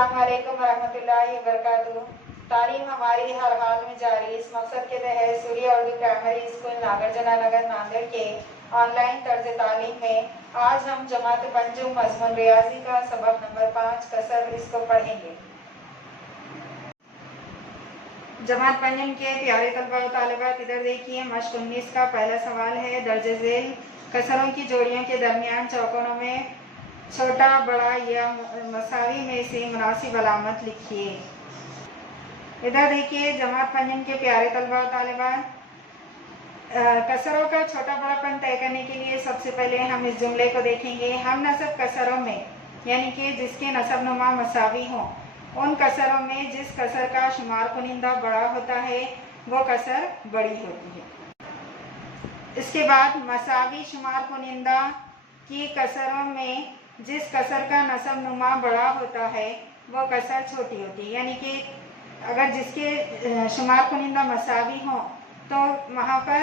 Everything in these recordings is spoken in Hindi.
अस्सलाम वालेकुम रहमतुल्लाहि व बरकातुहू। तालीम हमारी हर हाल में जारी। इस मकसद के तहत सूर्या उर्दू प्राइमरी स्कूल नागरजना नगर नांदेड़ के ऑनलाइन तर्ज तालीम में आज हम जमात पंजुम मजमून रियाजी का सबक नंबर 5 कसर इसको पढ़ेंगे। जमात पंजुम के प्यारे तलबा व तालिबात, इधर देखिए मश्क 19 का पहला सवाल है। दर्ज झेल कसरों की जोड़ियों के दरमियान चौकोरों में छोटा बड़ा या मसावी में से मुनासिब अलामत लिखिए। इधर देखिए जमात पंजुम के प्यारे तलबा तालिबात, कसरों का छोटा बड़ापन तय करने के लिए सबसे पहले हम इस जुमले को देखेंगे। हम नसब कसरों में यानी कि जिसके नसब नुमा मसावी हों, उन कसरों में जिस कसर का शुमार कुनिंदा बड़ा होता है वो कसर बड़ी होती है। इसके बाद मसावी शुमार कुनिंदा की कसरों में जिस कसर का नसब नुमा बड़ा होता है वो कसर छोटी होती है। यानी कि अगर जिसके शुमार कुनिंदा मसावी हो तो वहाँ पर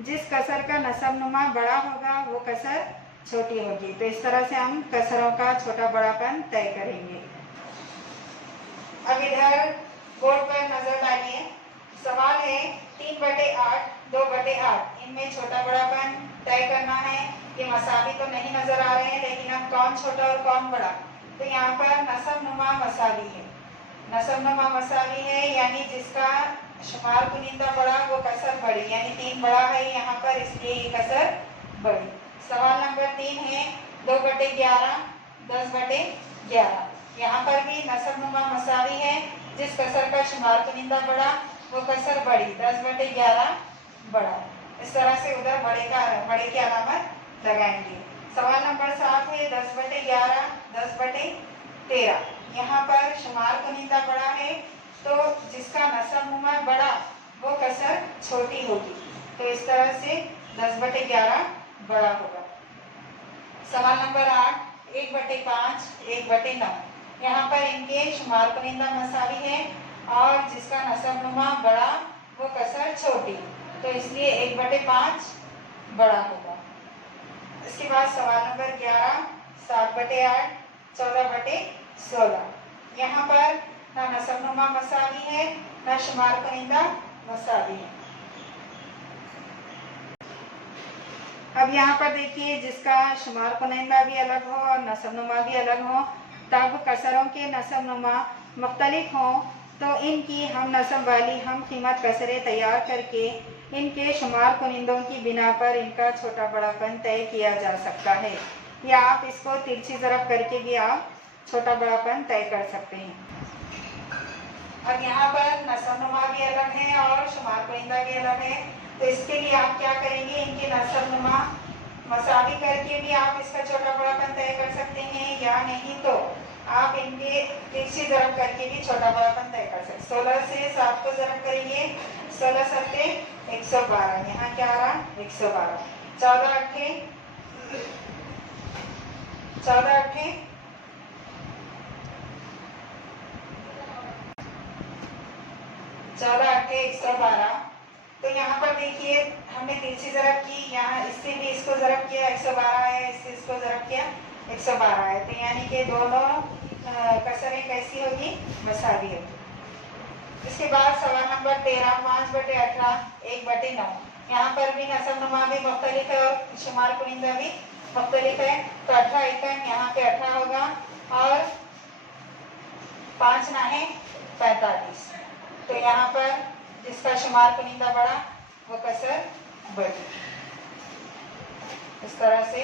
जिस कसर का नसब नुमा बड़ा होगा वो कसर छोटी होगी। तो इस तरह से हम कसरों का छोटा बड़ापन तय करेंगे। अब इधर बोर्ड पर नजर डालिए। सवाल है 3/8 2/8 इनमें छोटा बड़ापन तय करना है। ये मसावी तो नहीं नजर आ रहे हैं, लेकिन अब कौन छोटा और कौन बड़ा। तो यहाँ पर नसब नुमा मसावी है। नसब नुमा मसावी है यानी जिसका शुमार कुनिंदा बड़ा वो कसर बड़ी, यानी 3 बड़ा है यहाँ पर, इसलिए ये कसर बड़ी। सवाल नंबर 3 है 2/11 10/11। यहाँ पर भी नसब नुमा मसावी है। जिस कसर का शुमार कुनिंदा बड़ा वो कसर बड़ी, 10/11 बड़ा। इस तरह से उधर बड़े की अलामत लगाएंगे। सवाल नंबर 7 है 10/11 10/13। यहाँ पर शुमार कुनिंदा बड़ा है तो जिसका नसब नुमा बड़ा वो कसर छोटी होगी। तो इस तरह से 10/11 बड़ा होगा। सवाल नंबर 8 1/5 1/9। यहाँ पर इनके शुमार कुनिंदा मसावी है और जिसका नसब नुमा बड़ा वो कसर छोटी, तो इसलिए 1/5 बड़ा होगा। इसके बाद सवाल नंबर 11 7/8 14/16। यहाँ पर ना नसब नुमा मसावी है ना शुमार कुनिंदा मसावी है। अब यहाँ पर देखिए जिसका शुमार कुनिंदा भी अलग हो और नसब नुमा भी अलग हो, तब कसरों के नसब नुमा मुख्तलिफ हों तो इनकी हम नसब वाली हम कीमत कसरें तैयार करके इनके शुमार कुनिंदों की बिना पर इनका छोटा बड़ापन तय किया जा सकता है। या आप इसको तिरछी ज़रब करके भी आप छोटा बड़ापन तय कर सकते हैं। अब यहाँ पर नसब नुमा भी अलग है और शुमार कुनिंदा भी अलग है, तो इसके लिए आप क्या करेंगे, इनके नसब नुमा मसावी करके भी आप इसका छोटा बड़ापन तय कर सकते हैं, या नहीं तो आप इनके तिरछी ज़रब करके भी छोटा बड़ापन तय कर सकते हैं। 16 से 7 को ज़रब करेंगे, 16 सत्ते 112, यहाँ क्या आ रहा 112। 14 अट्ठे 112। तो यहाँ पर देखिए हमने तिरछी ज़रब की, यहाँ इससे भी इसको ज़रब किया 112 है, इससे इसको ज़रब किया 112 है। तो यानी कि दोनों कसरें कैसी होगी, मसावी होगी। इसके बाद सवाल नंबर 13 5/18 1/9। यहाँ पर भी नसब नुमा भी मुख्तलिफ है और शुमार कुनिंदा भी मुख्तलिफ है। तो 18 एकम यहाँ पे 18 होगा और 5 नाहे 45। तो यहाँ पर जिसका शुमार कुनिंदा बड़ा वो कसर बड़ी। इस तरह से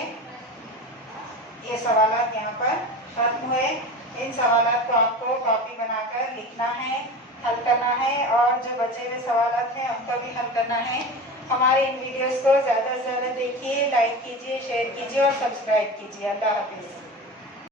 ये सवालात यहाँ पर खत्म हुए। इन सवालात को आपको कॉपी बनाकर लिखना है, हल करना है, और जो बचे हुए सवालात हैं उनको भी हल करना है। हमारे इन वीडियोस को ज़्यादा से ज़्यादा देखिए, लाइक कीजिए, शेयर कीजिए और सब्सक्राइब कीजिए। अल्लाह हाफिज़।